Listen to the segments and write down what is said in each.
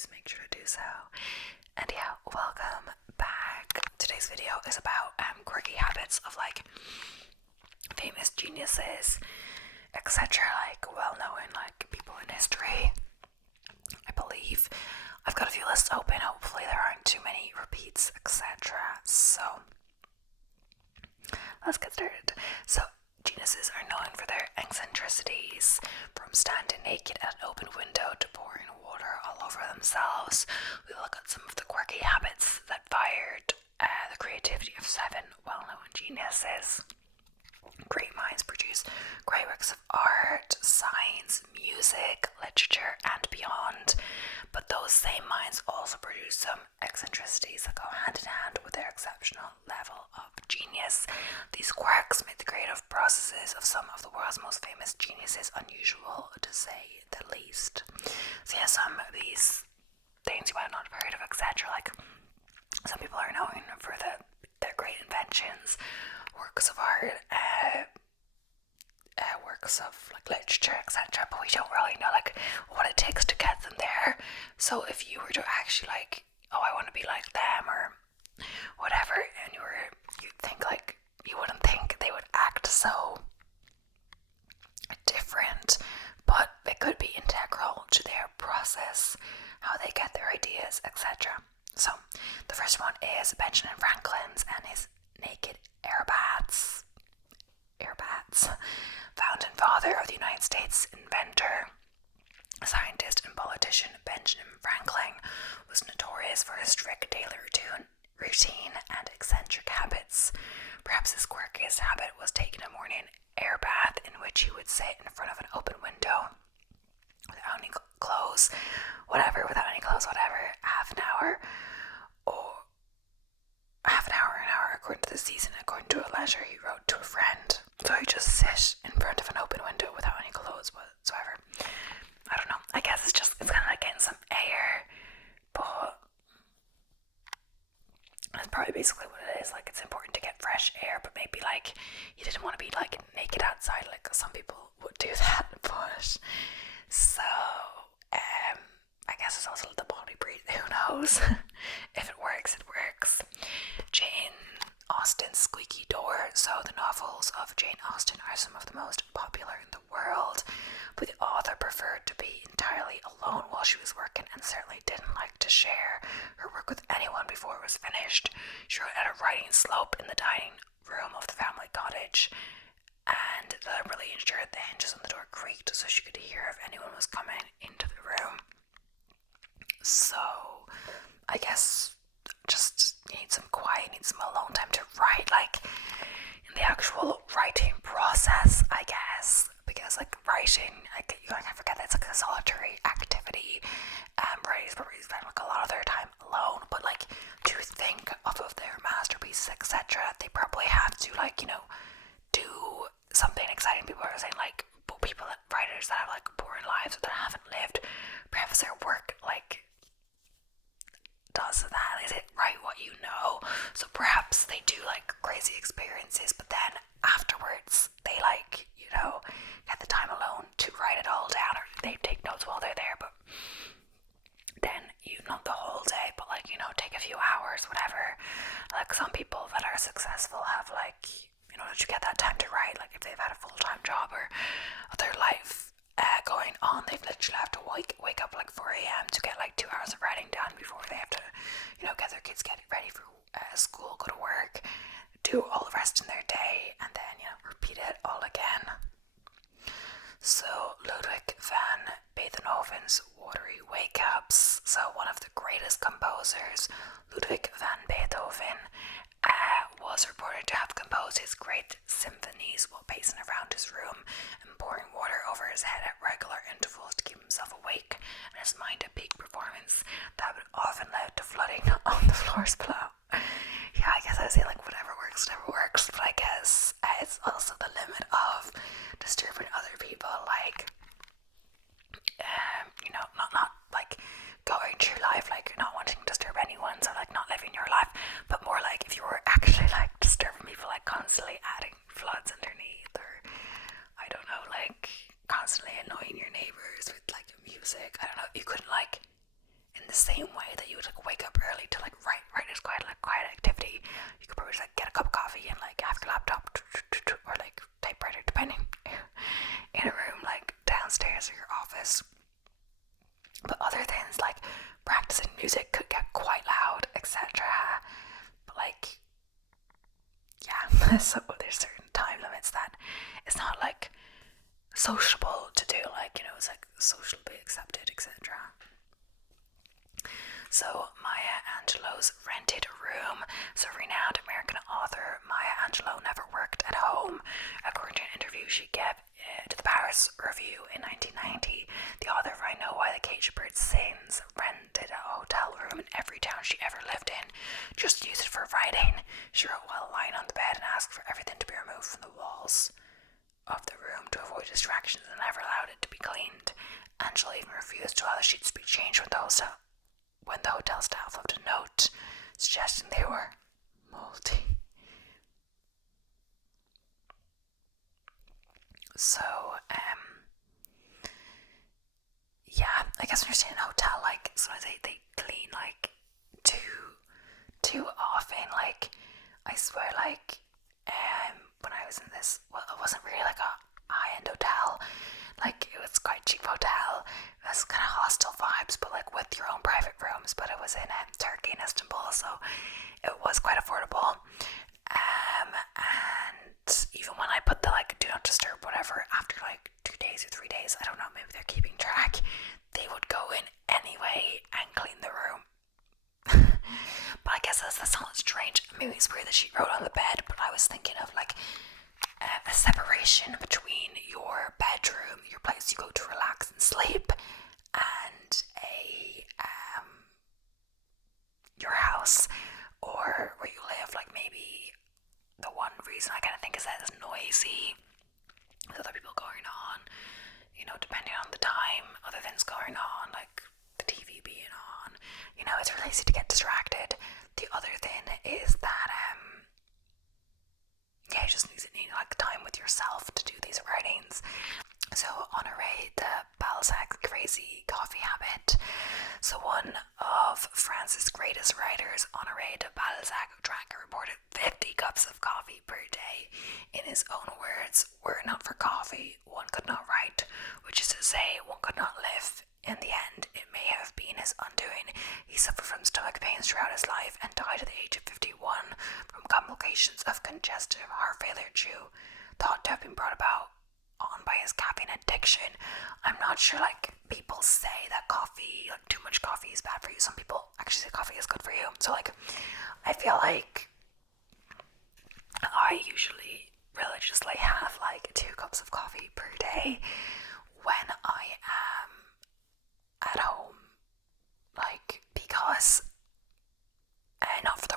please make sure to do so. And yeah, welcome back. Today's video is about quirky habits of like famous geniuses, etc., like well-known like people in history. I believe I've got a few lists open. Hopefully there aren't too many repeats, etc. So let's get started. So geniuses are known for their eccentricities, from standing naked at an open window to pouring water all over themselves. We look at some of the quirky habits that fired the creativity of 7 well-known geniuses. Great minds produce great works of art, science, music, literature, and beyond. But those same minds also produce some eccentricities that go hand in hand with their exceptional level of genius. These quirks make the creative processes of some of the world's most famous geniuses unusual, to say the least. So yeah, some of these things you might not have heard of, etc. Like, some people are known for their great inventions, works of art, works of like literature, etc. But we don't really know like what it takes to get them there. So if you were to actually like, oh, I want to be like them or whatever, and you'd think like, you wouldn't think they would act so different, but it could be integral to their process, how they get their ideas, etc. So the first one is Benjamin Franklin's and his naked air baths. Founding father of the United States, inventor, scientist, and politician Benjamin Franklin was notorious for his strict daily routine and eccentric habits. Perhaps his quirkiest habit was taking a morning air bath in which he would sit in front of an open window without any clothes, whatever, half an hour, an hour, according to the season, according to a letter he wrote to a friend. So he just sit in front of an open window without any clothes whatsoever. I don't know. I guess it's kind of like getting some air, but that's probably basically what it is. Like, it's important to get fresh air, but maybe like you didn't want to be like naked outside, like some people would do that. But so I guess it's also the body breathe. Who knows? If it works, it works. Jane Austen's Squeaky Door. So the novels of Jane Austen are some of the most popular in the world, but the author preferred to be entirely alone while she was working and certainly didn't like to share her work with anyone before it was finished. She wrote at a writing slope in the dining room of the family cottage and deliberately ensured the hinges on the door creaked so she could hear if anyone was coming into the room. So I guess just need some quiet, need some alone time to write, like in the actual writing process, I guess, because like writing, like you can't forget that it's like a solitary activity. Writers probably spend like a lot of their time alone, but like to think off of their masterpieces, etc., they probably have to like, you know, do something exciting. People are saying like, writers that have like boring lives or that haven't lived, perhaps their work like does that. Is it right what you know? So perhaps they do like crazy experiences, but then afterwards they like, you know, get the time alone to write it all down, or they take notes while they're there, but then you, not the whole day, but like, you know, take a few hours, whatever. Like some people that are successful have like, you know, to get that time to write, like if they've had a full-time job or other life going on, they've literally have to wake up like 4 a.m. to get like 2 hours of writing done before they have to, you know, get their kids ready for school, go to work, do all the rest in their day, and then, you know, repeat it all again. So Ludwig van Beethoven's watery wake-ups. So one of the greatest composers, Ludwig van Beethoven, was reported to have composed his great symphonies while pacing around his room and pouring water over his head at regular intervals to keep himself awake and his mind at peak performance. That would often lead to flooding on the floors below. Yeah, I guess I say like whatever works, but I guess it's also the limit of disturbing other people, like you know, not like going through life like you're not wanting to disturb anyone, so like not living your life, but more like if you were actually like disturbing people, like constantly adding floods underneath, or I don't know, like constantly annoying your neighbors with like music. I don't know, you couldn't like in the So there's certain time limits that it's not like sociable to do, like, you know, it's like socially accepted, etc. So Maya Angelou's rented room. So renowned American author Maya Angelou never worked at home. According to an interview she gave to the Paris Review in 1990, the author of I Know Why the Caged Bird Sings rented a hotel room in every town she ever lived in, just used it for writing. She wrote while lying on the bed and asked for everything to be removed from the walls of the room to avoid distractions and never allowed it to be cleaned. Angelou even refused to allow the sheets to be changed when the hotel staff left a note suggesting they were moldy. So, yeah, I guess when you're staying in a hotel, like, sometimes they clean, like, too often. Like, I swear, like, when I was in this, well, it wasn't really like a high-end hotel, like, it was quite a cheap hotel. It was kind of hostel vibes, but like with your own private rooms. But it was in Turkey and Istanbul, so it was quite affordable. And even when I put the like do not disturb whatever, after like 2 days or 3 days, I don't know, maybe they're keeping track, they would go in anyway and clean the room. But I guess that's not strange. Maybe it's weird that she wrote on the bed, but I was thinking of like a separation between your bedroom, your place you go to relax and sleep, and your house or where you live. Like, maybe the one reason I kind of think is that it's noisy with other people going on, you know, depending on the time, other things going on, like the TV being on, you know, it's really easy to get distracted. The other thing is that yeah, you just need like time with yourself to do these writings. So Honoré de Balzac's crazy coffee habit. So one of France's greatest writers, Honoré de Balzac, drank a reported 50 cups of coffee per day. In his own words, were it not for coffee, one could not write, which is to say, one could not live. In the end, it may have been his undoing. He suffered from stomach pains throughout his life and died at the age of 51 from complications of congestive heart failure thought to have been brought about on by his caffeine addiction. I'm not sure, like, people say that coffee, like too much coffee is bad for you. Some people actually say coffee is good for you. So like, I feel like I usually religiously have like 2 cups of coffee per day when I am at home, like, because not for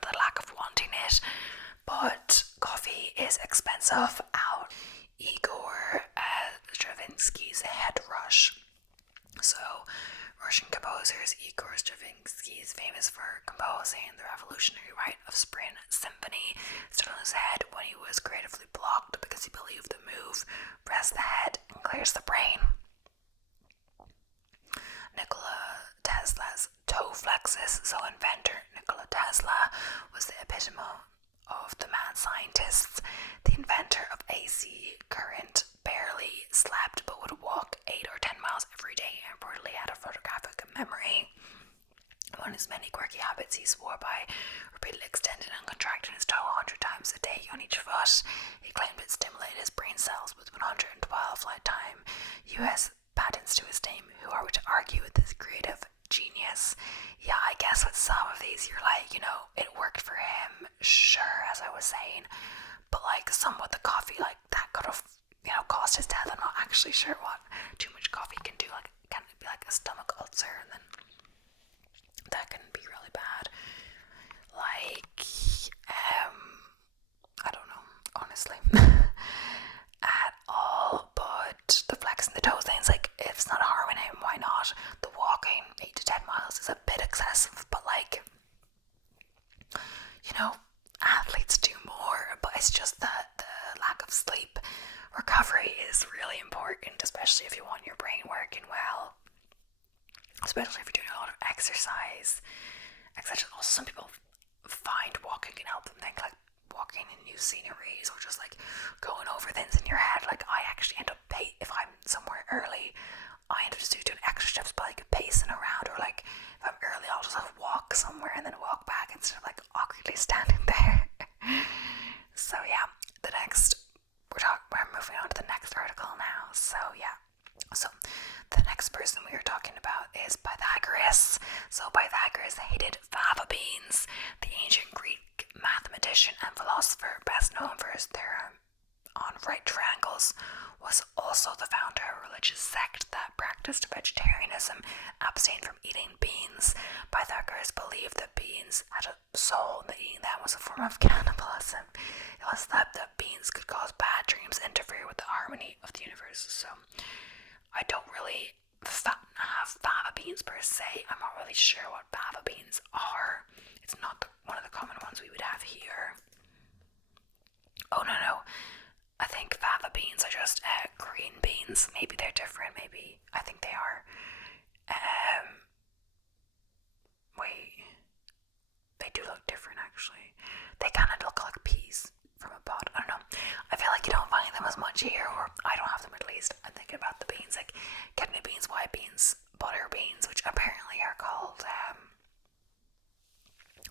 the lack of wanting it, but coffee is expensive out. Igor Stravinsky's Head Rush. So, Russian composer Igor Stravinsky is famous for composing the revolutionary Rite of Spring Symphony, stood on his head when he was creatively blocked because he believed the move rests the head and clears the brain. Nikola Tesla's toe flexes. So inventor Nikola Tesla was the epitome of the mad scientists. The inventor of AC current barely slept but would walk 8 or 10 miles every day and reportedly had a photographic memory. One of his many quirky habits, he swore by repeatedly extending and contracting his toe 100 times a day on each foot. He claimed it stimulated his brain cells with 112 lifetime US patents to his name. Who are we to argue with this creative genius? Yeah, I guess with some of these you're like, you know, it worked for him, sure, as I was saying, but like some with the coffee, like that could have, you know, caused his death. I'm not actually sure what too much coffee can do. Like, can it be like a stomach ulcer, and then that can be really bad. Like, I don't know, honestly. At all. But the flexing the toes things, like, if it's not harming him, why not? The walking 8 to 10 miles is a bit excessive, but like, you know, athletes do more, but it's just that the lack of sleep recovery is really important, especially if you want your brain working well, especially if you're doing a lot of exercise, etc. Also, some people find walking can help them think, like walking in new sceneries or just like going over things in your head. Like, I actually end up if I'm somewhere early, I end up just doing extra steps by like pacing around, or like if I'm early I'll just like walk somewhere and then walk back instead of like awkwardly standing there. So yeah. So the next person we are talking about is Pythagoras. So Pythagoras hated fava beans. The ancient Greek mathematician and philosopher, best known for his theorem on right triangles, was also the founder of a religious sect that practiced vegetarianism, abstained from eating beans. Pythagoras believed that beans had a soul and that eating them was a form of cannibalism. It was thought that beans could cause bad dreams, interfere with the harmony of the universe. So I don't really have fava beans per se. I'm not really sure what fava beans are. It's not one of the common ones we would have here. Oh no. I think fava beans are just green beans. Maybe they're different. Maybe I think they are. Wait, they do look different actually. They kind of look like peas from a pod. I don't know. I feel like you don't find them as much here, or I don't have them at least. I'm thinking about the beans, like kidney beans, white beans, butter beans, which apparently are called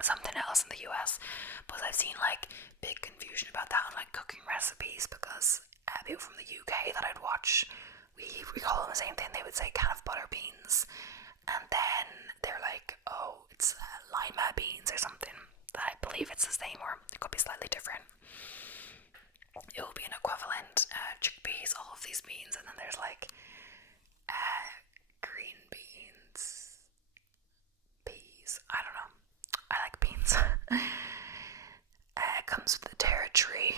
something else in the US, but I've seen like big confusion about that on like cooking recipes because people from the UK that I'd watch, we call them the same thing. They would say can of butter beans, and then they're like, oh, it's lima beans or something. That I believe it's the same, or it could be slightly different. It will be an equivalent. Chickpeas, all of these beans, and then there's like green beans, peas. I don't know. I like beans. It comes with the territory.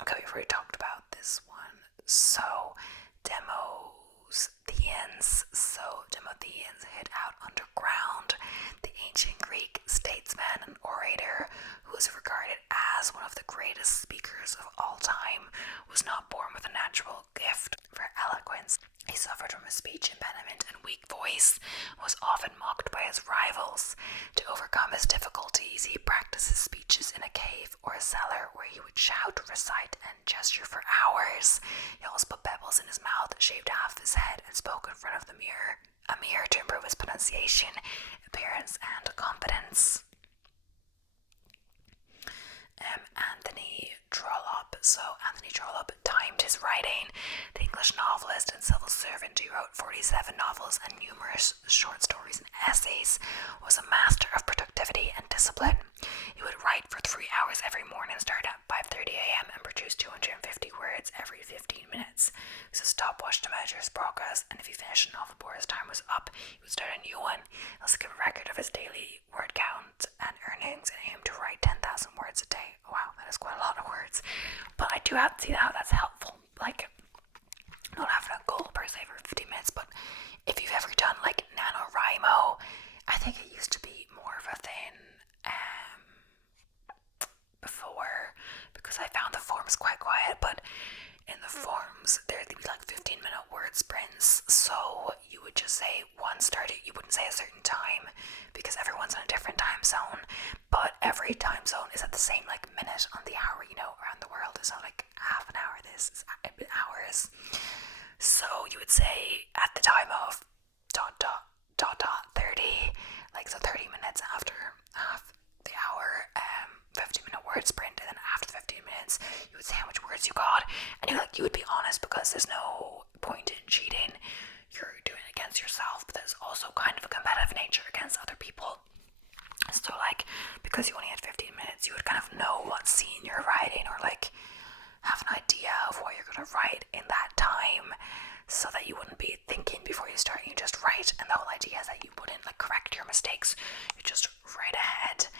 Okay, we've already talked about this one. So, Demosthenes. So, Demosthenes hid out underground. The ancient Greek statesman and orator, who was regarded as one of the greatest speakers of all time, was not born with a natural gift for eloquence. He suffered from a speech impediment and weak voice, and was often mocked by his rivals. To overcome his difficulties, he practiced his speeches in a cave or a cellar where he would shout, recite, and gesture for hours. He also put pebbles in his mouth, shaved half his head, and spoke in front of a mirror to improve his pronunciation, appearance, and confidence. Anthony Trollope. So Anthony Trollope timed his writing. The English novelist and civil servant who wrote 47 novels and numerous short stories and essays, was a master of productivity and discipline. He would write for 3 hours every morning, start at 5:30 a.m. and produce 250 words every 15 minutes. It was a stopwatch to measure his progress, and if he finished a novel before his time was up, he would start a new one. He also kept a record of his daily word count and earnings and aimed to write 10,000 words a day. Wow, that is quite a lot of words. But I do have to see how that's helpful. Like, not having a goal per se for 15 minutes, but if you've ever done like NaNoWriMo, I think it used to be more of a thing before, because I found the forums quite quiet, but in the forums there'd be like 15-minute word sprints, so you would just say one started, you wouldn't say a certain time because everyone's in a different time zone, but every time zone is at the same like minute on the hour, you know, around the world. It's not like half an hour, this is hours. So you would say at the time of ... 30, like so 30 minutes after half the hour, 15-minute word sprint, and then after the 15 minutes you would say how much words you got, and you would be honest because there's no point in cheating. You're doing it against yourself, but there's also kind of a competitive nature against other people. So like, because you only had 15 minutes, you would kind of know what scene you're writing, or like have an idea of what you're going to write in that time, so that you wouldn't be thinking before you start, you just write. And the whole idea is that you wouldn't like correct your mistakes, you just write ahead,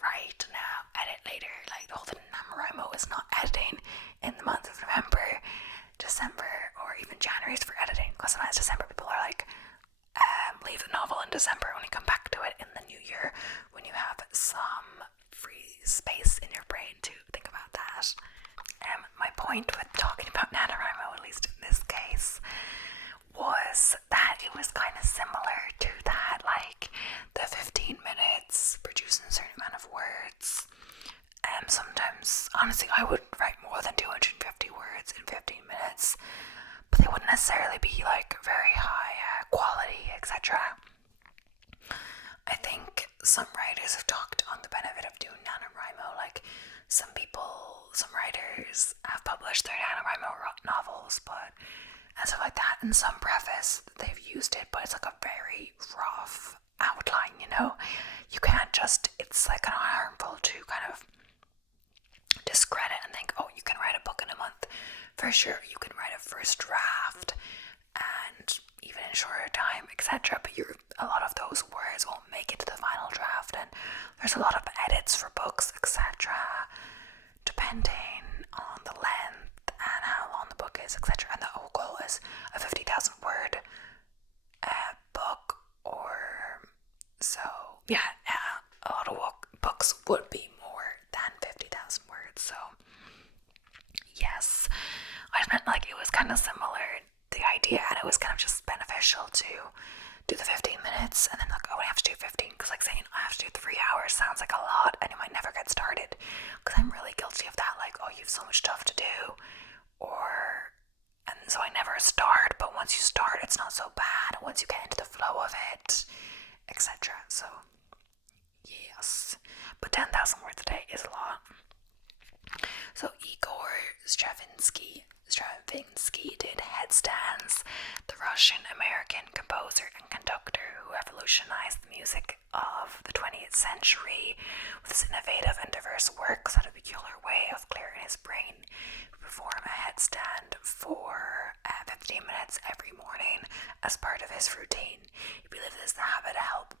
write now, edit later. Like the whole thing, NaNoWriMo is not editing in the month of November, December, or even January is for editing, because sometimes December people are like, leave the novel in December, only come back to it in the new year when you have some free space in your brain to think about that. My point with talking about NaNoWriMo, at least in this case, was that it was kind of similar to that, like the 15 minutes producing a certain amount of words. Sometimes, honestly, I would write more than 250 words in 15 minutes, but they wouldn't necessarily be like very high quality, etc. I think some writers have talked on the benefit of doing NaNoWriMo. Like some writers have published their NaNoWriMo novels, but and stuff like that. In some preface, they've used it, but it's like a very rough outline, you know? You can't just, it's like kind of harmful to kind of discredit and think, oh, you can write a book in a month. For sure, you can write a first draft and even in shorter time, etc. But a lot of those words won't make it to the final draft, and there's a lot of edits for books, etc. Depending on the length and how long the book is, etc. And the whole goal is a 50,000 word book, or so. Yeah, a lot of books would be more than 50,000 words. So yes, I just meant like it was kind of similar, the idea, and it was kind of just beneficial to do the 15 minutes and then like, oh, I have to do 15, because like saying I have to do 3 hours sounds like a lot and you might never get started, because I'm really guilty of that, like, oh, you have so much stuff to do, and so I never start. But once you start, it's not so bad once you get into the flow of it, etc. So yes, but 10,000 words a day is a lot. So Igor Stravinsky did headstands, the Russian-American composer and conductor who revolutionized the music of the 20th century with his innovative and diverse works, had a peculiar way of clearing his brain. He would perform a headstand for 15 minutes every morning as part of his routine. He believed this habit helped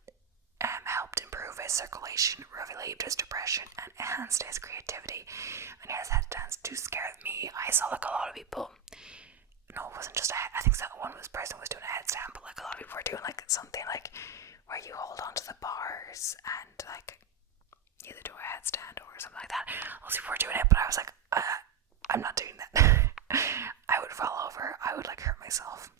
improve his circulation, relieved his depression, and enhanced his creativity. And his headstands do scare me. I saw like a lot of people. No, it wasn't just I think that one person was doing a headstand, but like a lot of people were doing like something like where you hold onto the bars and like either do a headstand or something like that. Lots of people were doing it, but I was like, I'm not doing that. I would fall over. I would like hurt myself.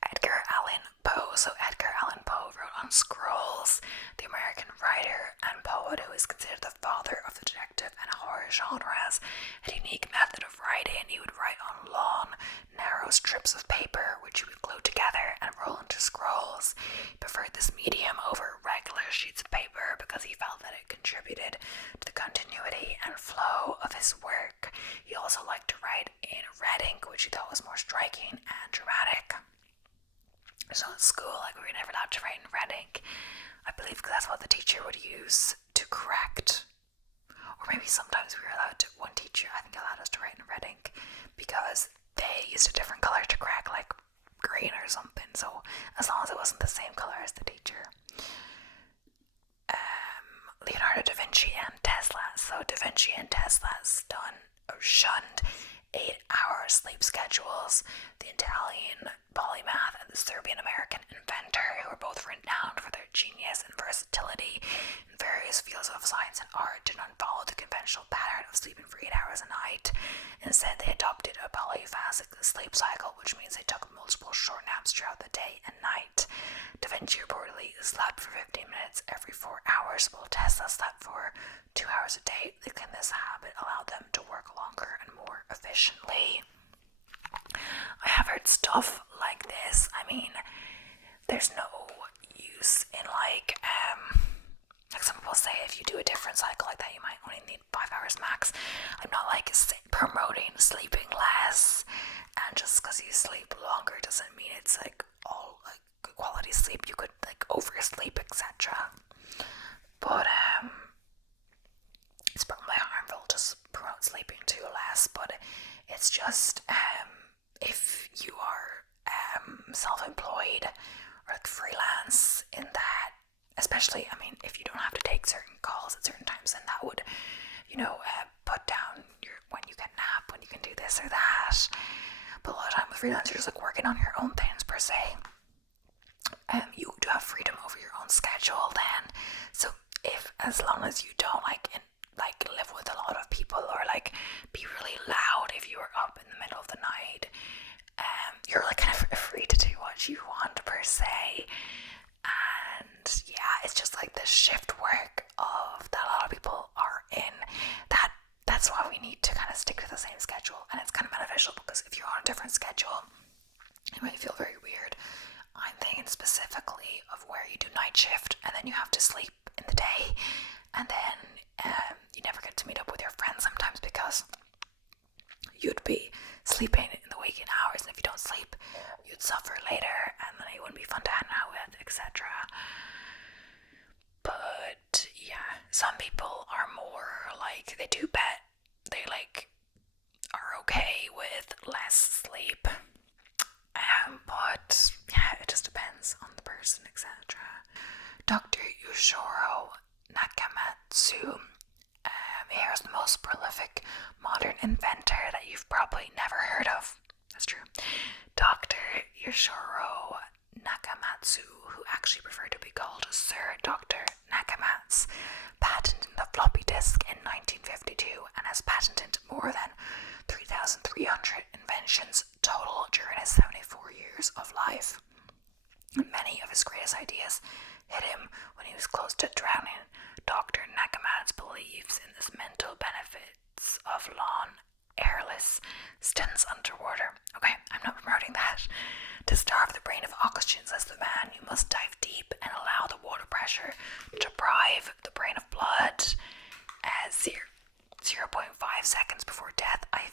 Edgar Allan Poe. So Edgar Allan Poe wrote on scrolls. The American writer and poet who is considered the father of the detective and horror genres had a unique method of writing. He would write on long, narrow strips of paper which he would glue together and roll into scrolls. He preferred this medium over regular sheets of paper because he felt that it contributed to the continuity and flow of his work. He also liked to write in red ink, which he thought was more striking and dramatic. So at school, like, we were never allowed to write in red ink, I believe, because that's what the teacher would use to correct. Or maybe sometimes we were allowed to, one teacher, I think, allowed us to write in red ink because they used a different color to correct, like green or something. So as long as it wasn't the same color as the teacher. Leonardo da Vinci and Tesla. So da Vinci and Tesla shunned 8-hour sleep schedules. The Italian polymath and the Serbian-American inventor, who were both renowned for their genius and versatility in various fields of science and art, did not follow the conventional pattern of sleeping for 8 hours a night. Instead, they adopted a polyphasic sleep cycle, which means they took multiple short naps throughout the day and night. Da Vinci reportedly slept for 15 minutes every 4 hours, while Tesla slept for 2 hours a day. They claim this habit allowed them to work longer and more efficiently. I have heard stuff like this. I mean, there's no use in like some people say if you do a different cycle like that, you might only need 5 hours max. I'm not like promoting sleeping less, and just because you sleep longer doesn't mean it's like all like good quality sleep. You could like oversleep, etc. But it's probably harmful to promote sleeping too less. But it's just if you are self-employed or like freelance in that, especially, I mean, if you don't have to take certain calls at certain times, then that would, put down when you can nap, when you can do this or that. But a lot of time with freelance, you're just like working on your own things per se. You do have freedom over your own schedule then. So as long as you don't like live with a lot of people or like be really loud if you are up in the middle of the night, you're like kind of free to do what you want per se. And yeah, it's just like the shift work that a lot of people are in. That's why we need to kind of stick to the same schedule, and it's kind of beneficial because if you're on a different schedule, it might feel very weird. I'm thinking specifically of where you do night shift and then you have to sleep in the day, and then you never get to meet up with your friends sometimes because you'd be sleeping in the waking hours, and if you don't sleep, you'd suffer later, and then it wouldn't be fun to hang out with, etc. But yeah, some people are more like, they do bet they like are okay with less sleep. But yeah, it just depends on the person, etc. Dr. Yoshiro Nakamatsu, here is the most prolific modern inventor that you've probably never heard of. That's true. Dr. Yoshiro Nakamatsu, who actually preferred to be called Sir Dr. Nakamatsu, patented the floppy disk in 1952 and has patented more than 3,300 inventions total during his 74 years of life. Many of his greatest ideas hit him when he was close to drowning. Dr. Nakamatsu believes in the mental benefits of long, airless stints underwater. Okay, I'm not promoting that. To starve the brain of oxygen, says the man, you must dive deep and allow the water pressure to deprive the brain of blood. As 0.5 seconds before death, I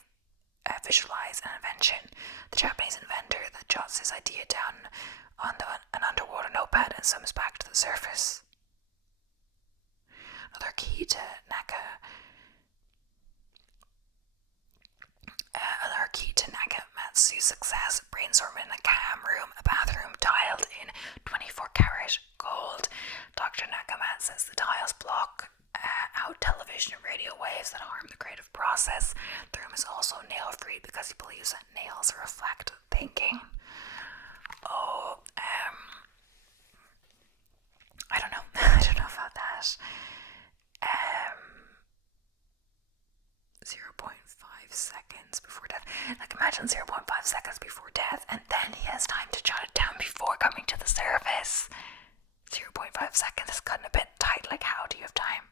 visualize an invention. The Japanese inventor that jots his idea down on an underwater notepad and swims back to the surface. Another key to Nakamatsu's success: brainstorming in a calm room, a bathroom tiled in 24-karat gold. Dr. Nakamatsu says the tiles block out television and radio waves that harm the creative process. The room is also nail-free because he believes that nails reflect thinking. I don't know. I don't know about that. 0.5 seconds before death. Like, imagine 0.5 seconds before death, and then he has time to jot it down before coming to the surface. 0.5 seconds is cutting a bit tight. Like, how do you have time?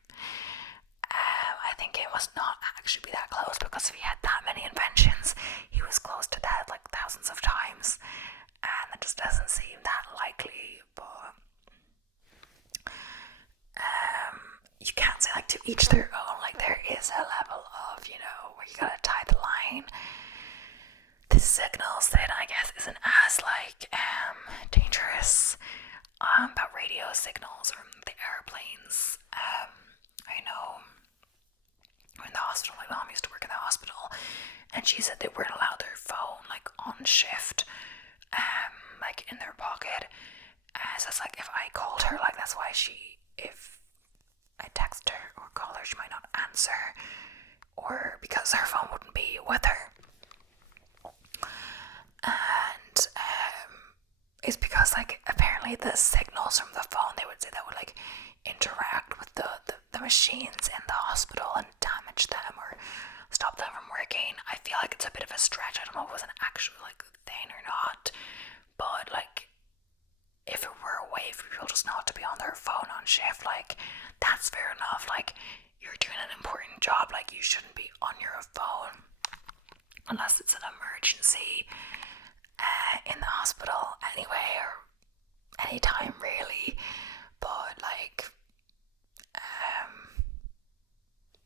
I think it must not actually be that close, because if he had that many inventions, he was close to death like thousands of times, and it just doesn't seem that likely. But you can't say like to each their own. Like, there is a level of, where you gotta tie the line. The signals then, I guess, isn't as like dangerous. About radio signals from the airplanes. I know in the hospital, my mom used to work in the hospital, and she said they weren't allowed their phone like on shift, like in their pocket. So it's like, if I called her, like, that's why if I text her or call her, she might not answer, or because her phone wouldn't be with her. And it's because, like, apparently the signals from the phone, they would say, that would like interact with the machines in the hospital and damage them or stop them from working. I feel like it's a bit of a stretch. I don't know if it was an actual like thing or not, but like, if it were a way for people just not to be on their phone on shift, like, that's fair enough. Like, you're doing an important job, like, you shouldn't be on your phone unless it's an emergency in the hospital anyway, or anytime really. But like,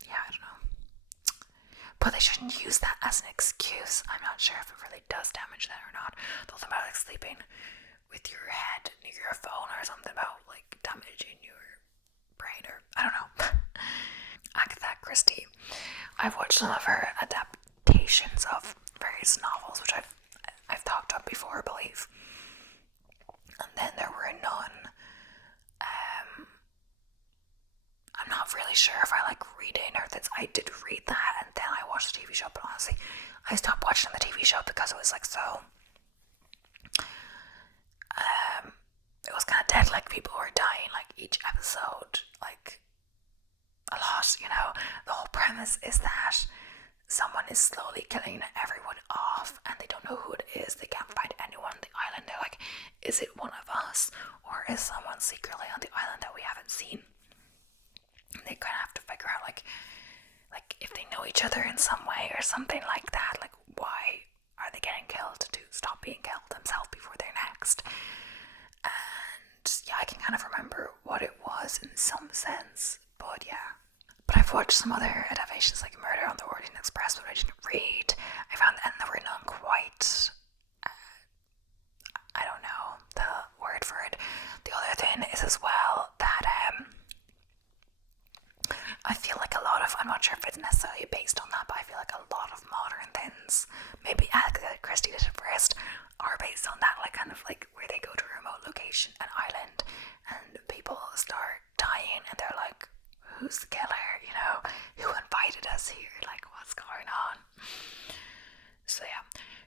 yeah, I don't know. But they shouldn't use that as an excuse. I'm not sure if it really does damage that or not. The whole thing about like sleeping with your head near your phone or something about like damaging your brain, or I don't know. Agatha Christie. I've watched some of her adaptations of various novels, which I've talked about before, I believe. And then there were none. I'm not really sure if I like reading or things. I did read that, and then I watched the TV show, but honestly, I stopped watching the TV show because it was like so. It was kind of dead. Like, people were dying like each episode, like a lot. The whole premise is that someone is slowly killing everyone off, and they don't know who it is. They can't find anyone on the island. They're like, is it one of us, or is someone secretly on the island that we haven't seen? And they kind of have to figure out like if they know each other in some way or something like that. Like, why are they getting killed to stop being killed themselves before they're next? And yeah, I can kind of remember what it was in some sense, but yeah. But I've watched some other adaptations like Murder on the Orient Express, but I didn't read. I found that there were none quite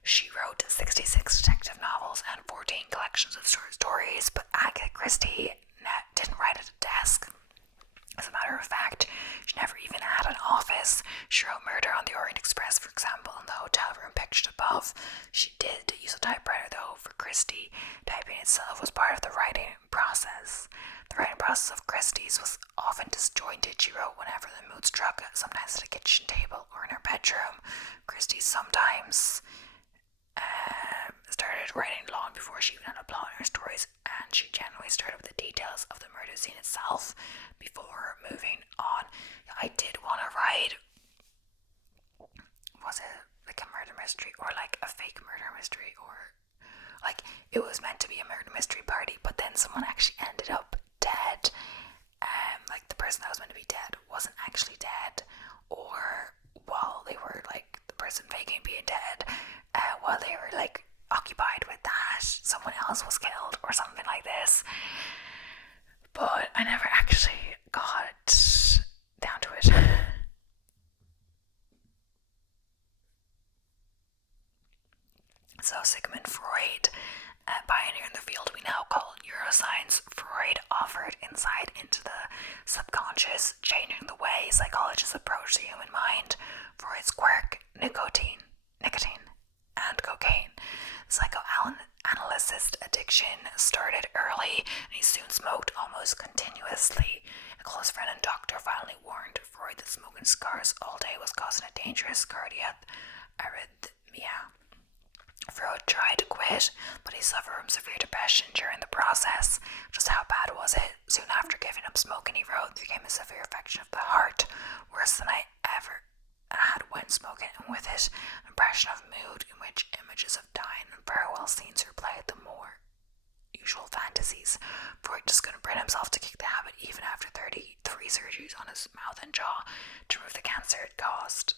She wrote 66 detective novels and 14 collections of short stories, but Agatha Christie didn't write at a desk. As a matter of fact, she never even had an office. She wrote Murder on the Orient Express, for example, in the hotel room pictured above. She did use a typewriter, though, for Christie. Typing itself was part of the writing process. The writing process of Christie's was often disjointed. She wrote whenever the mood struck, sometimes at a kitchen table or in her bedroom. Christie sometimes started writing long before she even had a plot in her stories, and she generally started with the details of the murder scene itself before moving on. I did want to write, was it like a murder mystery or like a fake murder mystery, or like it was meant to be a murder mystery party, but then someone actually ended up dead. Like the person that was meant to be dead wasn't actually dead, or while they were like the person faking being dead, while they were like occupied with that, someone else was killed or something like this. But I never actually got down to it. So Sigmund Freud, a pioneer in the field we now call neuroscience, Freud offered insight into the subconscious, changing the way psychologists approach the human mind. Freud's quirk, nicotine, and cocaine. Psychoanalyst addiction started early, and he soon smoked almost continuously. A close friend and doctor finally warned Freud that smoking cigars all day was causing a dangerous cardiac arrhythmia. Freud tried to quit, but he suffered from severe depression during the process. Just how bad was it? Soon after giving up smoking, he wrote, "There came a severe affection of the heart, worse than I ever had when smoking, and with it an impression of mood in which images of dying and farewell scenes replayed the more usual fantasies." Freud just couldn't bring himself to kick the habit even after 33 surgeries on his mouth and jaw to remove the cancer it caused.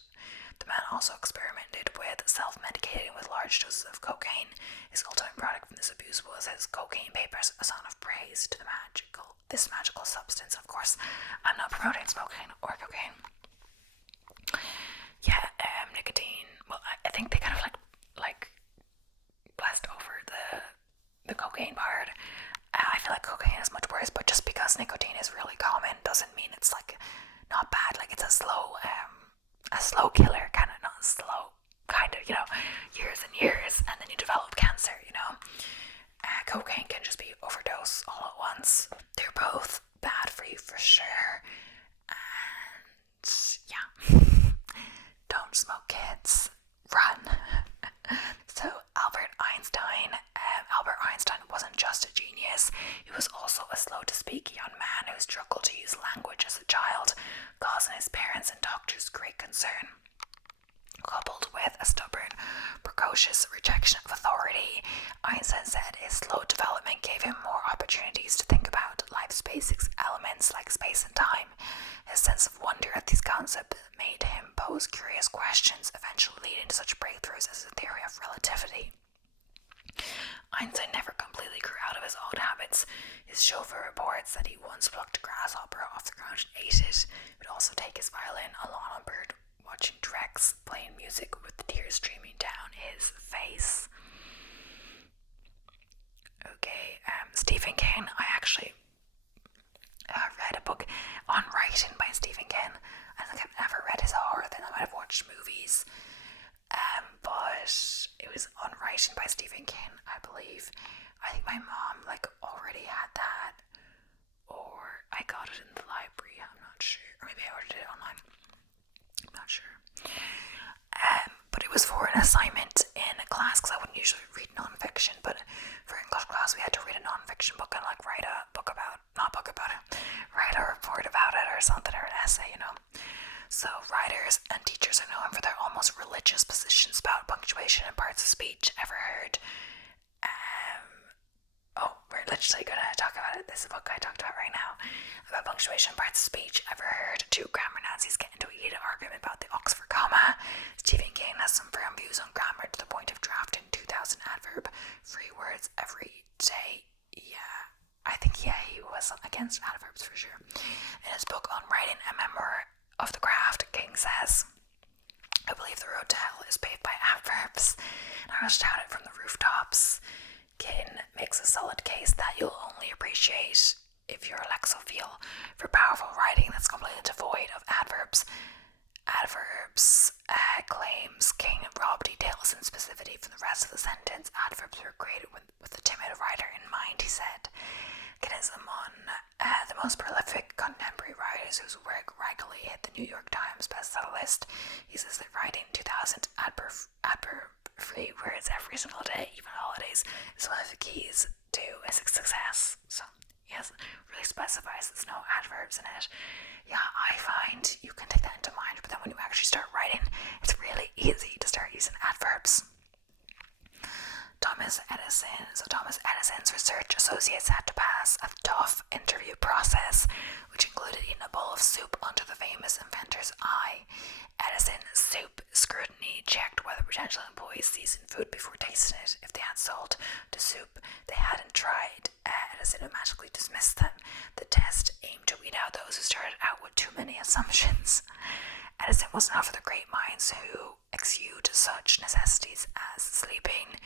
The man also experimented with self-medicating with large doses of cocaine. His ultimate product from this abuse was his Cocaine Papers, a song of praise to this magical substance. Of course, I'm not promoting smoking or cocaine. Yeah, nicotine. Well, I think they kind of like blessed over the cocaine part. I feel like cocaine is much worse, but just because nicotine is really common doesn't mean it's like not bad. Like it's a slow killer, kind of, not slow, kind of, years and years, and then you develop cancer. Cocaine can just be overdose all at once. They're both bad for you for sure, and yeah. Don't smoke, kids. Run. So Albert Einstein wasn't just a genius. He was also a slow-to-speak young man who struggled to use language as a child, causing his parents and doctors great concern. Coupled with a stubborn, precocious rejection of authority, Einstein said his slow development gave him more opportunities to think about life's basic elements like space and time. His sense of wonder at these concepts made him pose curious questions, eventually leading to such breakthroughs as the theory of relativity. Einstein never completely grew out of his old habits. His chauffeur reports that he once plucked a grasshopper off the ground and ate it. He would also take his violin along on bird watching treks, playing music with the tears streaming down his face. Okay, Stephen King. I actually read a book on writing by Stephen King. I think I've never read his horror, then I might have watched movies. But it was on writing by Stephen King, I believe. I think my mom already had that, or I got it in the library. I'm not sure, or maybe I ordered it online. I'm not sure. But it was for an assignment in a class, because I wouldn't usually read non-fiction, but for English class we had to read a non-fiction book and write a report about it or something, or an essay, So writers and teachers are known for their almost religious positions about punctuation and parts of speech. Ever heard? We're literally gonna talk about it. This is a book I talked about right now about punctuation and parts of speech. Ever heard two grammar Nazis get into a heated argument about the Oxford comma? Stephen King has some firm views on grammar to the point of drafting 2,000 adverb-free words every day. Yeah, I think he was against adverbs for sure. In his book on writing, A Memoir of the Craft, King says, "I believe believe the hotel is paved by adverbs, and I will shout it from the rooftops. Kin makes a solid case that you'll only appreciate if you're a lexophile for powerful writing that's completely devoid of adverbs. Claims King robbed details and specificity from the rest of the sentence. Adverbs were created with the timid writer in mind, he said. Kin is among the most prolific contemporary writers whose work regularly hit the New York Times bestseller list. He says that writing 2,000 adverb-free words every single day, even holidays, is one of the keys to his success. So, yes, really specifies there's no adverbs in it. Yeah, I find you can take that into mind, but then when you actually start writing, it's really easy to start using adverbs. Thomas Edison's research associates had to pass a tough interview process, which included eating a bowl of soup under the famous inventor's eye. Edison's soup scrutiny checked whether potential employees seasoned food before tasting it. If they had salt to soup they hadn't tried, Edison automatically dismissed them. The test aimed to weed out those who started out with too many assumptions. Edison was not for the great minds who exude such necessities as sleeping.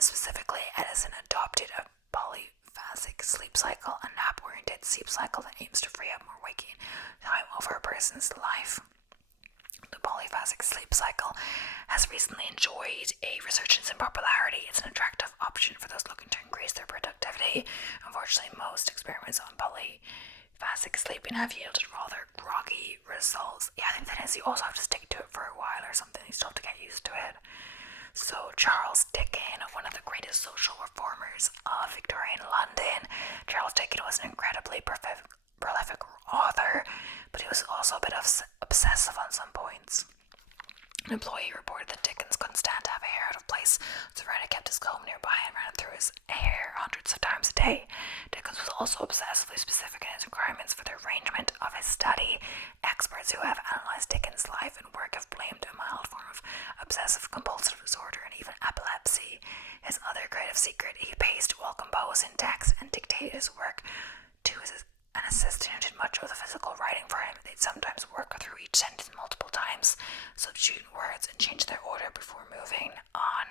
Specifically, Edison adopted a polyphasic sleep cycle, a nap-oriented sleep cycle that aims to free up more waking time over a person's life. The polyphasic sleep cycle has recently enjoyed a resurgence in popularity. It's an attractive option for those looking to increase their productivity. Unfortunately, most experiments on polyphasic sleeping have yielded rather groggy results. Yeah, I think that is, you also have to stick to it for a while or something. You still have to get used to it. So Charles Dickens, one of the greatest social reformers of Victorian London. Charles Dickens was an incredibly prolific author, but he was also a bit obsessive on some points. An employee reported that Dickens couldn't stand to have a hair out of place, so the writer kept his comb nearby and ran through his hair hundreds of times a day. Dickens was also obsessively specific in his requirements for the arrangement of his study. Experts who have analysed Dickens' life and work have blamed a mild form of obsessive-compulsive disorder and even epilepsy. His other creative secret, he paced while composing text and dictated his work to an assistant who did much of the physical writing for him. They'd sometimes work through each sentence multiple times, substituting words and change their order before moving on.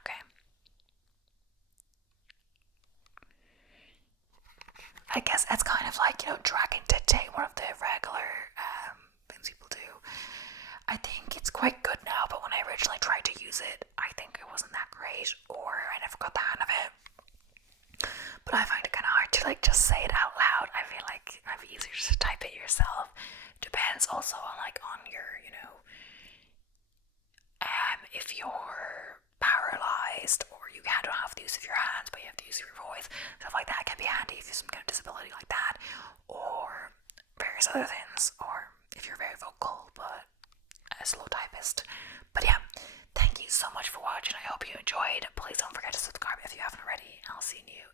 Okay. I guess that's kind of like, dragging dictate, one of the regular things people do. I think it's quite good now, but when I originally tried to use it, I think it wasn't that great, or I never got the hang of it. But I find it kind of hard to just say it out loud. I feel like it might be easier to type it yourself. Depends also on your, if you're paralyzed or you don't have the use of your hands but you have the use of your voice, stuff like that can be handy if you have some kind of disability like that, or various other things, or if you're very vocal but a slow typist. But yeah, thank you so much for watching. I hope you enjoyed. Please don't forget to subscribe if you haven't already. I'll see you